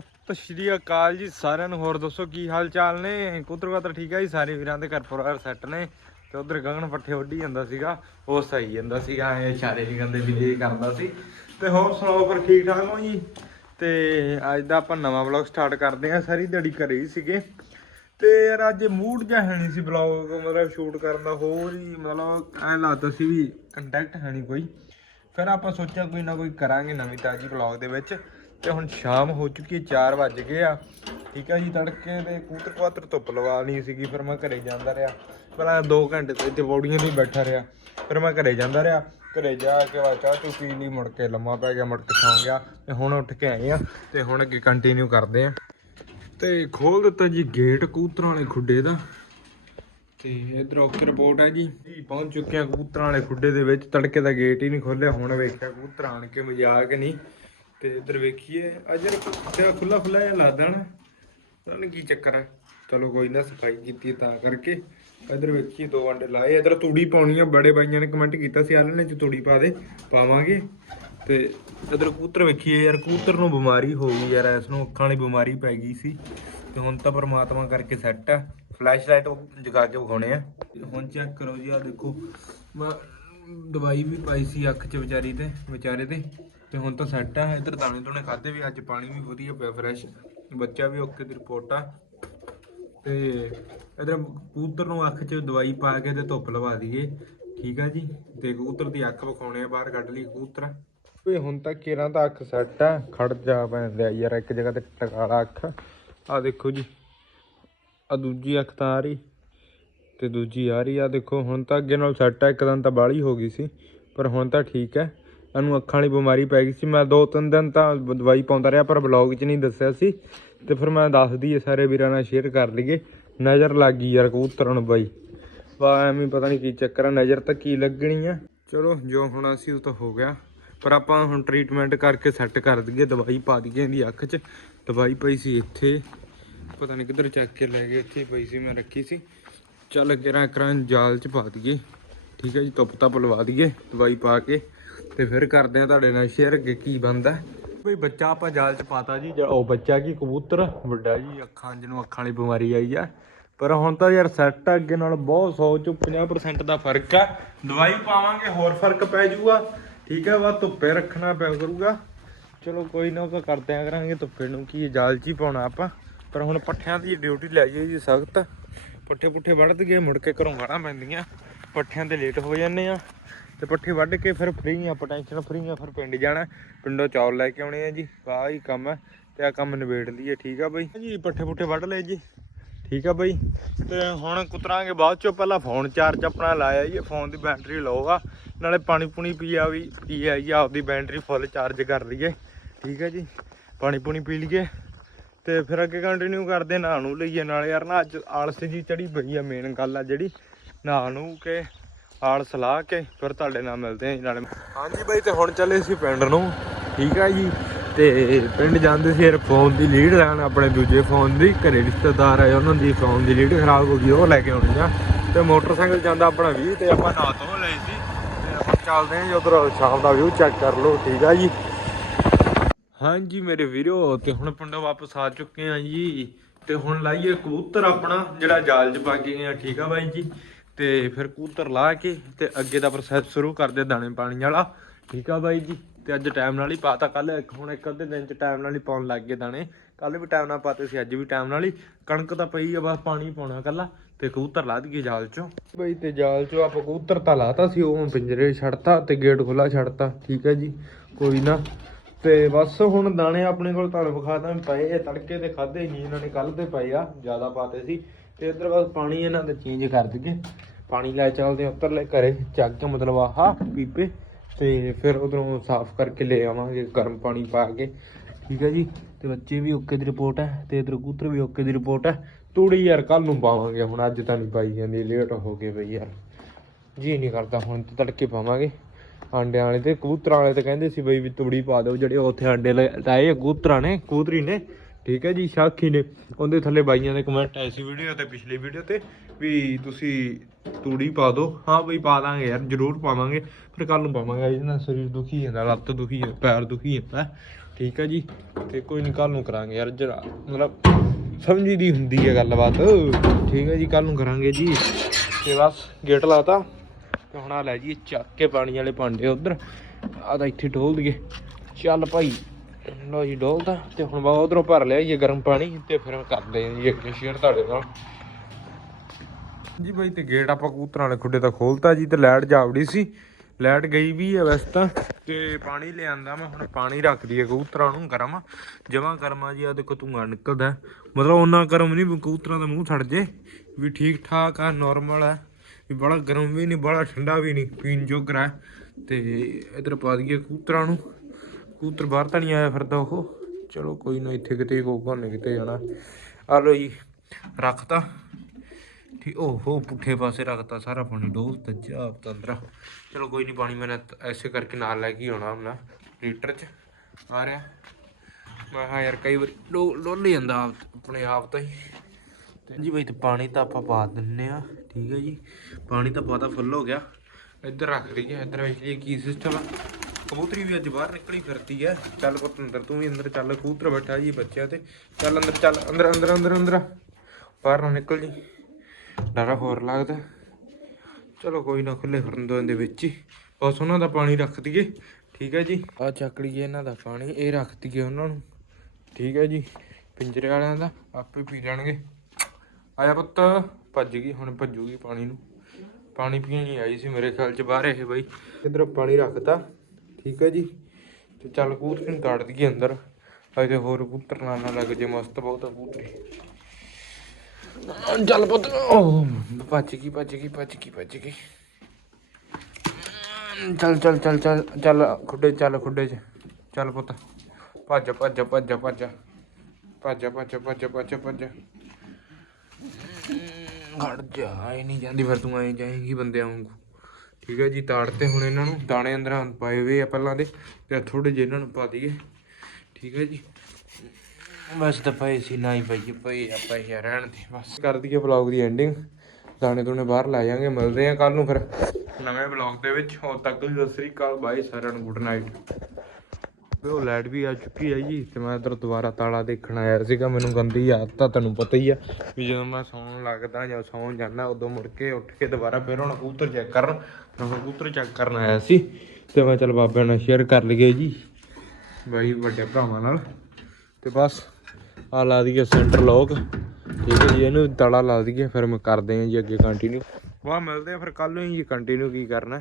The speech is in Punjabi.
ਸਤਿ ਸ਼੍ਰੀ ਅਕਾਲ ਜੀ ਸਾਰਿਆਂ ਨੂੰ, ਹੋਰ ਦੱਸੋ ਕੀ ਹਾਲ ਚਾਲ ਨੇ? ਕੁਤਰ ਕੁਤਰ ਠੀਕ ਆ ਜੀ? ਸਾਰੇ ਵੀਰਾਂ ਦੇ ਘਰ ਪਰਿਵਾਰ ਸੈੱਟ ਨੇ ਤੇ ਉਧਰ ਗਗਨ ਪੱਠੇ ਉੱਡੀ ਜਾਂਦਾ ਸੀਗਾ, ਉਹ ਸਹੀ ਜਾਂਦਾ ਸੀਗਾ, ਐ ਇਸ਼ਾਰੇ ਜੀ ਗੰਦੇ ਵੀ ਇਹ ਕਰਦਾ ਸੀ। ਤੇ ਹੋਰ ਸੁਣਾਓ ਫਿਰ ਠੀਕ ਠਾਕ ਹੋ ਜੀ? ਤੇ ਅੱਜ ਦਾ ਆਪਾਂ ਨਵਾਂ ਵਲੌਗ ਸਟਾਰਟ ਕਰਦੇ ਆਂ ਸਾਰੀ ਦਿਹਾੜੀ ਘਰੇ ਹੀ ਸੀਗੇ। ਤੇ ਯਾਰ ਅੱਜ ਮੂਡ ਜਿਹਾ ਹੈ ਨਹੀਂ ਸੀ ਵਲੌਗ ਮਤਲਬ ਸ਼ੂਟ ਕਰਨ ਦਾ, ਹੋਰ ਹੀ ਮਤਲਬ ਐ ਲੱਗਦਾ ਸੀ ਵੀ ਕੰਟੈਕਟ ਹੈ ਨਹੀਂ ਕੋਈ। ਫਿਰ ਆਪਾਂ ਸੋਚਿਆ ਕੋਈ ਨਾ ਕੋਈ ਕਰਾਂਗੇ ਨਵੀਂ ਤਾਜੀ ਵਲੌਗ ਦੇ ਵਿੱਚ। ਤੇ ਹੁਣ ਸ਼ਾਮ ਹੋ ਚੁੱਕੀ ਹੈ 4 ਵੱਜ ਗਏ ਆ। ਠੀਕ ਆ ਜੀ, ਤੜਕੇ ਦੇ ਕੂਤਰ ਕੁਆਤਰ ਧੁੱਪ ਲਵਾਣੀ ਸੀਗੀ, ਫਿਰ ਮੈਂ ਘਰੇ ਜਾਂਦਾ ਰਿਹਾ। ਪਹਿਲਾਂ 2 ਘੰਟੇ ਤੋਂ ਇੱਥੇ ਬੌੜੀਆਂ ਤੇ ਬੈਠਾ ਰਿਹਾ। ਫਿਰ ਮੈਂ ਘਰੇ ਜਾਂਦਾ ਰਿਹਾ। ਘਰੇ ਜਾ ਕੇ ਵਾ ਚਾਹ ਚੂ ਪੀ ਲਈ, ਮੁੜ ਕੇ ਲੰਮਾ ਪੈ ਗਿਆ, ਮੁੜ ਕੇ ਸੌਂ ਗਿਆ ਤੇ ਹੁਣ ਉੱਠ ਕੇ ਆਏ ਆ ਤੇ ਹੁਣ ਅੱਗੇ ਕੰਟੀਨਿਊ ਕਰਦੇ ਆ। ਤੇ ਖੋਲ ਦਿੱਤਾ ਜੀ ਗੇਟ ਕੂਤਰਾਂ ਵਾਲੇ ਖੁੱਡੇ ਦਾ। ਤੇ ਇਧਰ ਓਕੇ ਰਿਪੋਰਟ ਹੈ ਜੀ। ਜੀ, ਪਹੁੰਚ ਚੁੱਕੇ ਆ ਕਬੂਤਰਾਂ ਵਾਲੇ ਖੁੱਡੇ ਦੇ ਵਿੱਚ। ਤੜਕੇ ਦਾ ਗੇਟ ਹੀ ਨਹੀਂ ਖੋਲਿਆ ਹੁਣ ਵੇਖਿਆ ਕਬੂਤਰ ਆਣ ਕੇ ਮਜ਼ਾਕ ਨਹੀਂ। ਤੇ ਇਧਰ ਵੇਖੀਏ। ਅੱਜ ਖੁੱਲਾ ਖੁੱਲਾ ਖੁੱਲਾ ਜਿਹਾ ਲੱਗਦਾ ਨਾ, ਪਤਾ ਨੀ ਕੀ ਚੱਕਰ ਹੈ। ਚਲੋ ਕੋਈ ਨਾ, ਸਫ਼ਾਈ ਕੀਤੀ ਤਾਂ ਕਰਕੇ। ਇਧਰ ਵੇਖੀਏ, ਦੋ ਅੰਡੇ ਲਾਏ। ਇਧਰ ਤੂੜੀ ਪਾਉਣੀ ਆ। ਬੜੇ ਬਾਈਆਂ ਨੇ ਕਮੈਂਟ ਕੀਤਾ ਸੀ ਆਲਣੇ ਚ ਤੂੜੀ ਪਾ ਦੇ, ਪਾਵਾਂਗੇ। ਤੇ ਇਧਰ ਕੂਤਰ ਵੇਖੀਏ, ਯਾਰ ਕੂਤਰ ਨੂੰ ਬਿਮਾਰੀ ਹੋ ਗਈ ਯਾਰ, ਇਸ ਨੂੰ ਅੱਖਾਂ ਵਾਲੀ ਬਿਮਾਰੀ ਪੈ ਗਈ ਸੀ। ਤੇ ਹੁਣ ਤਾਂ ਪਰਮਾਤਮਾ ਕਰਕੇ ਸੈੱਟ ਆ। ਫਲੈਸ਼ ਲਾਈਟ ਜਗਾ ਕੇ ਵਿਖਾਉਣੇ ਆ। ਹੁਣ ਚੈੱਕ ਕਰੋ ਜੀ ਆ ਦੇਖੋ। ਮੈਂ ਦਵਾਈ ਵੀ ਪਾਈ ਸੀ ਅੱਖ 'ਚ ਵਿਚਾਰੀ ਤੇ, ਵਿਚਾਰੇ ਤੇ। ਤੇ ਹੁਣ ਤਾਂ ਸੈੱਟ ਆ, ਇਧਰ ਦਾਣੇ ਦੋਣੇ ਖਾਦੇ ਵੀ, ਅੱਜ ਪਾਣੀ ਵੀ ਵਧੀਆ ਪਿਆ ਫਰੈਸ਼ ਬੱਚਾ ਵੀ ਓਕੇ ਦੀ ਰਿਪੋਰਟ ਆ। ਤੇ ਇਧਰ ਕਬੂਤਰ ਨੂੰ ਅੱਖ 'ਚ ਦਵਾਈ ਪਾ ਕੇ ਤੇ ਧੁੱਪ ਲਵਾ ਦਈਏ। ਠੀਕ ਆ ਜੀ? ਤੇ ਕਬੂਤਰ ਦੀ ਅੱਖ ਵਿਖਾਉਣੇ ਆ, ਬਾਹਰ ਕੱਢ ਲਈ ਕਬੂਤਰ। ਓਏ ਹੁਣ ਤਾਂ ਕਿਰਾਂ ਦਾ ਅੱਖ ਸੈੱਟ ਆ, ਖੜ ਜਾ ਪੈਂਦਾ ਯਾਰ, ਇੱਕ ਜਗ੍ਹਾ ਤੇ ਟਕਾਲਾ ਅੱਖ। ਆ ਦੇਖੋ ਜੀ ਆ ਦੂਜੀ ਅੱਖ ਤਾਂ ਆ ਰਹੀ, ਤੇ ਦੂਜੀ ਆ ਰਹੀ ਆ ਦੇਖੋ, ਹੁਣ ਤਾਂ ਅੱਗੇ ਨਾਲ ਸੈੱਟ ਆ ਇੱਕਦਮ ਤਾਂ ਬਾਹਲੀ ਹੋ ਗਈ ਸੀ, ਪਰ ਹੁਣ ਤਾਂ ਠੀਕ ਹੈ ਇਹਨੂੰ ਅੱਖਾਂ ਵਾਲੀ ਬਿਮਾਰੀ ਪੈ ਗਈ ਸੀ। ਮੈਂ ਦੋ ਤਿੰਨ ਦਿਨ ਤਾਂ ਦਵਾਈ ਪਾਉਂਦਾ ਰਿਹਾ, ਪਰ ਬਲੌਗ 'ਚ ਨਹੀਂ ਦੱਸਿਆ ਸੀ। ਤੇ ਫਿਰ ਮੈਂ ਦੱਸ ਦਈਏ, ਸਾਰੇ ਵੀਰਾਂ ਨਾਲ ਸ਼ੇਅਰ ਕਰ ਲਈਏ। ਨਜ਼ਰ ਲੱਗ ਗਈ ਯਾਰ ਕਬੂਤਰਾਂ ਨੂੰ ਬਾਈ। ਵਾ ਐਵੇਂ ਪਤਾ ਨਹੀਂ ਕੀ ਚੱਕਰ ਆ, ਨਜ਼ਰ ਤਾਂ ਕੀ ਲੱਗਣੀ ਆ। ਚਲੋ, ਜੋ ਹੋਣਾ ਸੀ ਉਹ ਤਾਂ ਹੋ ਗਿਆ। ਪਰ ਆਪਾਂ ਹੁਣ ਟ੍ਰੀਟਮੈਂਟ ਕਰਕੇ ਸੈੱਟ ਕਰ ਦਈਏ, ਦਵਾਈ ਪਾ ਦਈਏ ਇਹਦੀ ਅੱਖ 'ਚ। ਦਵਾਈ ਪਈ ਸੀ ਇੱਥੇ। ਪਤਾ ਨਹੀਂ ਕਿੱਧਰ ਚੱਕ ਕੇ ਲੈ ਗਏ, ਇੱਥੇ ਪਈ ਸੀ ਮੈਂ, ਰੱਖੀ ਸੀ। ਚੱਲ ਕਿਰਾਂ ਕਰਾਂ ਜਾਲ 'ਚ ਪਾ ਦਈਏ। ਠੀਕ ਹੈ ਜੀ, ਧੁੱਪ ਧੱਪ ਲਵਾ ਦਈਏ ਦਵਾਈ ਪਾ ਕੇ। ਤੇ ਫਿਰ ਕਰਦੇ ਆ ਤੁਹਾਡੇ ਨਾਲ ਸ਼ੇਅਰ ਅੱਗੇ ਕੀ ਬੰਦਾ ਬਈ ਬੱਚਾ ਆਪਾਂ ਜਾਲ 'ਚ ਪਾਤਾ ਜੀ, ਜ- ਉਹ ਬੱਚਾ ਕੀ ਕਬੂਤਰ, ਵੱਡਾ ਜੀ, ਅੱਖਾਂ ਜਿਹਨੂੰ ਅੱਖਾਂ ਵਾਲੀ ਬਿਮਾਰੀ ਆਈ ਆ। ਪਰ ਹੁਣ ਤਾਂ ਯਾਰ ਸੈੱਟ ਆ, ਅੱਗੇ ਨਾਲ ਬਹੁਤ 100 ਚੋਂ 50% ਦਾ ਫ਼ਰਕ ਆ। ਦਵਾਈ ਪਾਵਾਂਗੇ, ਹੋਰ ਫ਼ਰਕ ਪੈ ਜਾਊਗਾ। ਠੀਕ ਹੈ ਵਾ ਧੁੱਪੇ ਰੱਖਣਾ ਪਿਆ ਕਰੂਗਾ। ਚਲੋ ਕੋਈ ਨਾ ਉਹ ਤਾਂ ਕਰਦੇ ਆ ਕਰਾਂਗੇ ਧੁੱਪੇ ਨੂੰ ਕੀ, ਜਾਲ 'ਚ ਹੀ ਪਾਉਣਾ ਆਪਾਂ। ਪਰ ਹੁਣ ਪੱਠਿਆਂ ਦੀ ਡਿਊਟੀ ਲੈ ਜਾਈਏ ਜੀ ਸਖਤ। ਪੱਠੇ ਪੁੱਠੇ ਵੱਢ ਗਏ ਮੁੜ ਕੇ ਘਰੋਂ ਗਾਣਾ ਪੈਂਦੀਆਂ। ਪੱਠਿਆਂ ਤੇ ਲੇਟ ਹੋ ਜਾਂਦੇ ਆ। ਤੇ ਪੱਠੇ ਵੱਢ ਕੇ ਫਿਰ ਫ੍ਰੀ ਆ ਟੈਨਸ਼ਨ ਫ੍ਰੀ ਆ ਫਿਰ ਪਿੰਡ ਜਾਣਾ। ਪਿੰਡੋਂ ਚੌਲ ਲੈ ਕੇ ਆਉਣੇ ਆ ਜੀ ਆਹ ਹੀ ਕੰਮ ਹੈ ਤੇ ਆ ਕੰਮ ਨਿਬੇੜ ਲਈਏ ਠੀਕ ਆ ਬਈ? ਜੀ ਪੱਠੇ ਪੁੱਠੇ ਵੱਢ ਲਏ ਜੀ। ਠੀਕ ਆ ਬਈ? ਤੇ ਹੁਣ ਕੁਤਰਾਂਗੇ ਬਾਅਦ ਚੋਂ ਪਹਿਲਾਂ ਫੋਨ ਚਾਰਜ ਆਪਣਾ ਲਾਇਆ ਜੀ ਫੋਨ ਦੀ ਬੈਟਰੀ ਲਓ ਆ। ਨਾਲੇ ਪਾਣੀ ਪੂਣੀ ਪੀਆ ਵੀ ਪੀ ਆਈ ਆਪਦੀ ਬੈਟਰੀ ਫੁੱਲ ਚਾਰਜ ਕਰ ਲਈਏ। ਠੀਕ ਹੈ ਜੀ? ਪਾਣੀ ਪੂਣੀ ਪੀ ਲਈਏ। ਤੇ ਫਿਰ ਅੱਗੇ ਕੰਟੀਨਿਊ ਕਰਦੇ ਨਹਾ ਨੂੰ ਲਈਏ। ਨਾਲੇ ਯਾਰ ਨਾ ਅੱਜ ਆਲਸ ਜੀ ਚੜੀ ਪਈ ਆ ਮੇਨ ਗੱਲ ਆ ਜਿਹੜੀ। ਨਹਾ ਨੂੰ ਕੇ ਆਲਸ ਲਾ ਕੇ ਫਿਰ ਤੁਹਾਡੇ ਨਾਲ ਮਿਲਦੇ ਆ ਜੀ ਨਾਲੇ। ਹਾਂਜੀ ਬਾਈ, ਤੇ ਹੁਣ ਚੱਲੇ ਸੀ ਪਿੰਡ ਨੂੰ। ਠੀਕ ਆ ਜੀ? ਤੇ ਪਿੰਡ ਜਾਂਦੇ ਸੀ ਫੋਨ ਦੀ ਲੀਡ ਲੈਣ ਆਪਣੇ ਦੂਜੇ ਫੋਨ ਦੀ। ਘਰੇ ਰਿਸ਼ਤੇਦਾਰ ਆਏ ਉਹਨਾਂ ਦੀ ਫੋਨ ਦੀ ਲੀਡ ਖਰਾਬ ਹੋ ਗਈ, ਉਹ ਲੈ ਕੇ ਆਉਣੀ ਆ। ਤੇ ਮੋਟਰਸਾਈਕਲ ਜਾਂਦਾ ਆਪਣਾ 20 ਤੇ ਆਪਾਂ ਨਹਾ ਧੋ ਲਏ ਸੀ। ਤੇ ਆਪਾਂ ਚੱਲਦੇ ਹਾਂ ਜੀ ਉਧਰ, ਸ਼ਾਮ ਦਾ ਵਿਊ ਚੈੱਕ ਕਰ ਲਓ, ਠੀਕ ਆ ਜੀ? ਹਾਂਜੀ ਮੇਰੇ ਵੀਰੋ, ਤੇ ਹੁਣ ਪਿੰਡੋਂ ਵਾਪਸ ਆ ਚੁੱਕੇ ਆ ਜੀ। ਤੇ ਹੁਣ ਲਾਈਏ ਕਬੂਤਰ ਆਪਣਾ, ਜਿਹੜਾ ਜਾਲ 'ਚ ਪਾ ਕੇ ਗਏ ਆ, ਠੀਕ ਆ ਬਾਈ ਜੀ? ਤੇ ਫਿਰ ਕੂਤਰ ਲਾ ਕੇ ਤੇ ਅੱਗੇ ਦਾ ਪ੍ਰੋਸੈਸ ਸ਼ੁਰੂ ਕਰਦੇ ਦਾਣੇ ਪਾਣੀ ਵਾਲਾ। ਠੀਕ ਆ ਬਾਈ ਜੀ? ਤੇ ਅੱਜ ਟਾਈਮ ਨਾਲ ਹੀ ਪਾਤਾ ਕੱਲ ਹੁਣ ਇੱਕ ਅੱਧੇ ਦਿਨ 'ਚ ਟਾਈਮ ਨਾਲ ਹੀ ਪਾਉਣ ਲੱਗ ਗਏ ਦਾਣੇ। ਕੱਲ ਵੀ ਟਾਈਮ ਨਾਲ ਪਾਤੇ ਸੀ, ਅੱਜ ਵੀ ਟਾਈਮ ਨਾਲ ਹੀ। ਕਣਕ ਤਾਂ ਪਈ ਆ, ਬਸ ਪਾਣੀ ਪਾਉਣਾ ਕੱਲਾ ਤੇ ਕਬੂਤਰ ਲਾ ਦਈਏ ਜਾਲ 'ਚੋਂ। ਬਾਈ ਤੇ ਜਾਲ 'ਚੋਂ ਆਪਾਂ ਕਬੂਤਰ ਤਾਂ ਲਾਤਾ ਸੀ, ਉਹ ਹੁਣ ਪਿੰਜਰੇ 'ਚ ਛੱਡਤਾ ਤੇ ਗੇਟ ਖੁੱਲਾ ਛੱਡਤਾ ਠੀਕ ਹੈ ਜੀ? ਕੋਈ ਨਾ। ਤੇ ਬਸ ਹੁਣ ਦਾਣੇ ਆਪਣੇ ਕੋਲ ਤੁਹਾਨੂੰ ਵਿਖਾਦਾ ਪਏ ਇਹ ਤੜਕੇ ਤੇ ਖਾਦੇ ਨਹੀਂ ਇਹਨਾਂ ਨੇ ਕੱਲ ਤੇ ਪਏ ਆ, ਜ਼ਿਆਦਾ ਪਾਤੇ ਸੀ। ਤੇ ਇੱਧਰ ਬਸ ਪਾਣੀ ਇਹਨਾਂ ਦਾ ਚੇਂਜ ਕਰ ਦਈਏ। ਪਾਣੀ ਲੈ ਚੱਲਦੇ ਆ ਉੱਤਰਲੇ ਘਰੇ, ਚੱਕ ਕੇ ਮਤਲਬ ਆਹ ਪੀਪੇ ਤੇ ਫਿਰ ਉਧਰੋਂ ਸਾਫ਼ ਕਰਕੇ ਲੈ ਆਵਾਂਗੇ, ਗਰਮ ਪਾਣੀ ਪਾ ਕੇ। ਠੀਕ ਹੈ ਜੀ? ਤੇ ਬੱਚੇ ਵੀ ਓਕੇ ਦੀ ਰਿਪੋਰਟ ਹੈ ਤੇ ਇਧਰ ਕੂਤਰ ਵੀ ਓਕੇ ਦੀ ਰਿਪੋਰਟ ਹੈ। ਤੂੜੀ ਯਾਰ ਕੱਲ ਨੂੰ ਪਾਵਾਂਗੇ, ਹੁਣ ਅੱਜ ਤਾਂ ਨਹੀਂ ਪਾਈ ਜਾਂਦੀ ਲੇਟ ਹੋ ਗਏ ਬਈ ਯਾਰ। ਜੀ ਨਹੀਂ ਕਰਦਾ, ਹੁਣ ਤੇ ਤੜਕੇ ਪਾਵਾਂਗੇ। ਆਂਡਿਆਂ ਵਾਲੇ ਤੇ ਕਬੂਤਰਾਂ ਵਾਲੇ ਤੇ ਕਹਿੰਦੇ ਸੀ ਬਈ ਵੀ ਤੂੜੀ ਪਾ ਦਿਓ, ਜਿਹੜੇ ਉੱਥੇ ਆਂਡੇ ਲਾਏ ਆ ਕਬੂਤਰਾਂ ਨੇ, ਕਬੂਤਰੀ ਨੇ। ਠੀਕ ਹੈ ਜੀ, ਸ਼ਾਖੀ ਨੇ ਉਹਦੇ ਥੱਲੇ ਬਾਈਆਂ ਦੇ ਕਮੈਂਟ ਆਏ ਸੀ ਵੀਡੀਓ ਤੇ, ਪਿਛਲੀ ਵੀਡੀਓ ਤੇ, ਵੀ ਤੁਸੀਂ ਤੂੜੀ ਪਾ ਦਿਓ ਹਾਂ ਬਈ, ਪਾ ਦਾਂਗੇ ਯਾਰ, ਜ਼ਰੂਰ ਪਾਵਾਂਗੇ। ਫਿਰ ਕੱਲ ਨੂੰ ਪਾਵਾਂਗੇ। ਇਹਦੇ ਨਾਲ ਸਰੀਰ ਦੁਖੀ ਜਾਂਦਾ, ਲੱਤ ਦੁਖੀ ਜਾਂਦਾ ਪੈਰ ਦੁਖੀ ਜਾਂਦਾ ਠੀਕ ਹੈ ਜੀ, ਤੇ ਕੋਈ ਨਹੀਂ ਕੱਲ ਨੂੰ ਕਰਾਂਗੇ ਯਾਰ, ਜਰਾ ਮਤਲਬ ਸਮਝੀ ਦੀ ਹੁੰਦੀ ਹੈ ਗੱਲਬਾਤ। ਠੀਕ ਹੈ ਜੀ ਕੱਲ ਨੂੰ ਕਰਾਂਗੇ ਜੀ। ਤੇ ਬਸ ਗੇਟ ਲਾਤਾ। ਤੇ ਹੁਣ ਆ ਲੈ ਜੀ, ਚੱਕ ਕੇ ਪਾਣੀ ਵਾਲੇ ਭਾਂਡੇ ਉਧਰ। ਆ ਤਾਂ ਇੱਥੇ ਢੋਲ ਦਈਏ ਚੱਲ ਭਾਈ ਲੋ ਜੀ ਡੋਲਦਾ ਤੇ। ਹੁਣ ਬਾ ਉਧਰੋਂ ਭਰ ਲਿਆ ਇਹ ਗਰਮ ਪਾਣੀ, ਤੇ ਫਿਰ ਕਰਦੇ ਹਾਂ ਜੀ ਅੱਗੇ ਸ਼ੇਅਰ ਤੁਹਾਡੇ ਨਾਲ। ਜੀ ਬਾਈ, ਤੇ ਗੇਟ ਆਪਾਂ ਕਬੂਤਰਾਂ ਵਾਲੇ ਖੁੱਡੇ ਤਾਂ ਖੋਲਤਾ ਜੀ, ਤੇ ਲਾਈਟ ਜਾਵੜੀ ਸੀ। ਲਾਈਟ ਗਈ ਵੀ ਹੈ ਵੈਸੇ ਤਾਂ। ਤੇ ਪਾਣੀ ਲਿਆਂਦਾ ਮੈਂ, ਹੁਣ ਪਾਣੀ ਰੱਖ ਦਈਏ ਕਬੂਤਰਾਂ ਨੂੰ, ਗਰਮ। ਜਮਾ ਕਰਮਾ ਜੀ ਆ ਦੇਖੋ ਧੂੰਆਂ ਨਿਕਲਦਾ। ਮਤਲਬ ਉਹਨਾਂ ਗਰਮ ਨਹੀਂ ਕਬੂਤਰਾਂ ਦਾ ਮੂੰਹ ਛੱਡ ਜੇ, ਵੀ ਠੀਕ ਠਾਕ ਆ ਨਾਰਮਲ ਹੈ ਵੀ ਬੜਾ ਗਰਮ ਵੀ ਨਹੀਂ ਬੜਾ ਠੰਡਾ ਵੀ ਨਹੀਂ ਪੀਣ ਜੋਗਰਾ। ਹੈ। ਤੇ ਇਧਰ ਪਾ ਦਈਏ ਕਬੂਤਰਾਂ ਨੂੰ। ਕਬੂਤਰ ਬਾਹਰ ਤਾਂ ਨਹੀਂ ਆਇਆ ਫਿਰਦਾ ਉਹ। ਚਲੋ ਕੋਈ ਨਾ, ਇੱਥੇ ਕਿਤੇ ਹੋਊਗਾ ਨਹੀਂ ਕਿਤੇ ਜਾਣਾ। ਆ ਲੋ ਜੀ, ਰੱਖਤਾ। ਠੀਕ, ਓਹੋ, ਪੁੱਠੇ ਪਾਸੇ ਰੱਖਤਾ ਸਾਰਾ ਪਾਣੀ। ਡੋਲ ਤੱਜਾ ਤੰਦਰਾ ਚਲੋ ਕੋਈ ਨਹੀਂ ਪਾਣੀ ਮੈਂ ਐਸੇ ਕਰਕੇ ਨਾਲ ਲੈ ਕੇ ਆਉਣਾ ਹੁੰਦਾ ਲੀਟਰ ਚ। ਆ ਰਿਹਾ। ਮੈਂ ਹਾਂ ਯਾਰ, ਕਈ ਵਾਰੀ ਡੋਲ ਡੋਲ ਜਾਂਦਾ ਆਪਣੇ ਆਪ ਤੋਂ ਹੀ। ਤੇ ਜੀ ਬਈ, ਤੇ ਪਾਣੀ ਤਾਂ ਆਪਾਂ ਪਾ ਦਿੰਨੇ ਆ। ਠੀਕ ਹੈ ਜੀ। ਪਾਣੀ ਤਾਂ ਬਹੁਤਾ ਫੁੱਲ ਹੋ ਗਿਆ। ਇੱਧਰ ਰੱਖ ਲਈਏ, ਇੱਧਰ ਵੇਖ ਲਈਏ ਕੀ ਸਿਸਟਮ ਆ। ਕਬੂਤਰੀ ਵੀ ਅੱਜ ਬਾਹਰ ਨਿਕਲੀ ਫਿਰਦੀ ਹੈ ਚੱਲ ਪੁੱਤ ਅੰਦਰ, ਤੂੰ ਵੀ ਅੰਦਰ ਚੱਲ, ਕਬੂਤਰ ਬੈਠਾ ਜੀ ਬੱਚਿਆਂ ਤੇ। ਚੱਲ ਅੰਦਰ ਚੱਲ, ਅੰਦਰ ਅੰਦਰ ਅੰਦਰ ਅੰਦਰ। ਬਾਹਰ ਨਾ ਨਿਕਲ ਜੀ। ਡਰਾ ਹੋਰ ਲੱਗਦਾ। ਚਲੋ ਕੋਈ ਨਾ ਖੁੱਲੇ ਫਿਰਨ ਦੋ ਇਹਦੇ ਵਿੱਚ ਹੀ। ਬਸ ਉਹਨਾਂ ਦਾ ਪਾਣੀ ਰੱਖ ਦਈਏ। ਠੀਕ ਹੈ ਜੀ। ਆ ਚੱਕ ਲਈਏ ਇਹਨਾਂ ਦਾ ਪਾਣੀ, ਇਹ ਰੱਖ ਦਈਏ ਉਹਨਾਂ ਨੂੰ। ਠੀਕ ਹੈ ਜੀ। ਪਿੰਜਰੇ ਵਾਲਿਆਂ ਦਾ, ਆਪੇ ਪੀ ਲੈਣਗੇ। ਆਇਆ ਪੁੱਤ, ਭੱਜ ਗਈ, ਹੁਣ ਭੱਜੂਗੀ ਪਾਣੀ ਨੂੰ। ਪਾਣੀ ਪੀਣ ਹੀ ਆਈ ਸੀ ਮੇਰੇ ਖਿਆਲ ਚ ਬਾਹਰ ਇਹ ਬਾਈ। ਇਧਰ ਪਾਣੀ ਰੱਖਤਾ। ਠੀਕ ਹੈ ਜੀ? ਤੇ ਚੱਲ ਕਬੂਤਰ ਨੂੰ ਕੱਢ ਦਈਏ ਅੰਦਰ। ਅਜੇ ਹੋਰ ਕਬੂਤਰ ਨਾ ਨਾ ਲੱਗ ਜੇ, ਮਸਤ ਬਹੁਤ ਆ ਚੱਲ ਪੁੱਤ। ਓ ਭੱਜ ਗਈ ਭੱਜ ਗਈ ਭੱਜ ਗਈ ਭੱਜ ਗਈ। ਚੱਲ ਚੱਲ ਚੱਲ ਚੱਲ ਚੱਲ, ਖੁੱਡੇ ਚੱਲ ਖੁੱਡੇ 'ਚ। ਚੱਲ ਪੁੱਤ। ਭੱਜ ਭੱਜ ਭੱਜ ਭੱਜ। ਭੱਜ ਭੱਜ ਭੱਜ ਭੱਜ ਭੱਜ। ਘੜ ਜਾ ਆਈ ਨਹੀਂ ਜਾਂਦੀ, ਫਿਰ ਤੂੰ ਐਂ ਜਾਏਂਗੀ ਬੰਦਿਆਂ ਵਾਂਗੂ। ਠੀਕ ਹੈ ਜੀ ਤਾੜਤੇ ਹੁਣ ਇਹਨਾਂ ਨੂੰ ਦਾਣੇ ਅੰਦਰ ਪਾਏ ਹੋਏ ਆ ਪਹਿਲਾਂ ਦੇ ਤੇ ਥੋੜੇ ਜਿਹੇ ਇਹਨਾਂ ਨੂੰ ਪਾ ਦਈਏ। ਠੀਕ ਹੈ ਜੀ। ਬਸ ਤਾਂ ਪਏ ਸੀ ਨਾ ਹੀ ਪਈ ਪਈ ਆਪਾਂ ਹੀ ਆ, ਰਹਿਣ ਦੇ ਬਸ। ਕਰ ਦਈਏ ਵਲੌਗ ਦੀ ਐਂਡਿੰਗ ਦਾਣੇ ਦੂਣੇ ਬਾਹਰ ਲਾ ਜਾਾਂਗੇ ਮਿਲਦੇ ਆ ਕੱਲ ਨੂੰ ਫਿਰ। ਨਵੇਂ ਵਲੌਗ ਦੇ ਵਿੱਚ। ਉਦੋਂ ਤੱਕ ਲਈ ਸਤਿ ਸ੍ਰੀ ਅਕਾਲ ਬਾਈ ਸਾਰਿਆਂ ਨੂੰ ਗੁੱਡ ਨਾਈਟ ਉਹ ਲਾਈਟ ਵੀ ਆ ਚੁੱਕੀ ਹੈ ਜੀ ਤੇ ਮੈਂ ਇਧਰ ਦੁਬਾਰਾ ਤਾਲਾ ਦੇਖਣ ਆਇਆ ਸੀਗਾ, ਮੈਨੂੰ ਗੰਦੀ ਆਦਤ ਆ, ਤੁਹਾਨੂੰ ਪਤਾ ਹੀ ਆ ਵੀ ਜਦੋਂ ਮੈਂ ਸੌਣ ਲੱਗਦਾ ਜਾਂ ਸੌਣ ਜਾਂਦਾ, ਉਦੋਂ ਮੁੜ ਕੇ ਉੱਠ ਕੇ ਦੁਬਾਰਾ ਫਿਰ ਹੁਣ ਕਬੂਤਰ ਚੈੱਕ ਕਰਨ, ਮੈਂ ਕਬੂਤਰ ਚੈੱਕ ਕਰਨ ਆਇਆ ਸੀ ਤੇ ਮੈਂ ਚਲ ਬਾਬਿਆਂ ਨਾਲ ਸ਼ੇਅਰ ਕਰ ਲਈਏ ਜੀ, ਬਾਈ ਵੱਡੇ ਭਰਾਵਾਂ ਨਾਲ ਤੇ ਬਸ ਆ ਲਾ ਦਈਏ ਸੈਂਟਰ ਲੋਕ ਠੀਕ ਹੈ ਜੀ, ਇਹਨੂੰ ਤਾਲਾ ਲਾ ਦਈਏ, ਫਿਰ ਮੈਂ ਕਰਦੇ ਹਾਂ ਜੀ ਅੱਗੇ ਕੰਟੀਨਿਊ ਵਾਹ, ਮਿਲਦੇ ਆ ਫਿਰ ਕੱਲ ਨੂੰ ਜੀ ਕੰਟੀਨਿਊ ਕੀ ਕਰਨਾ।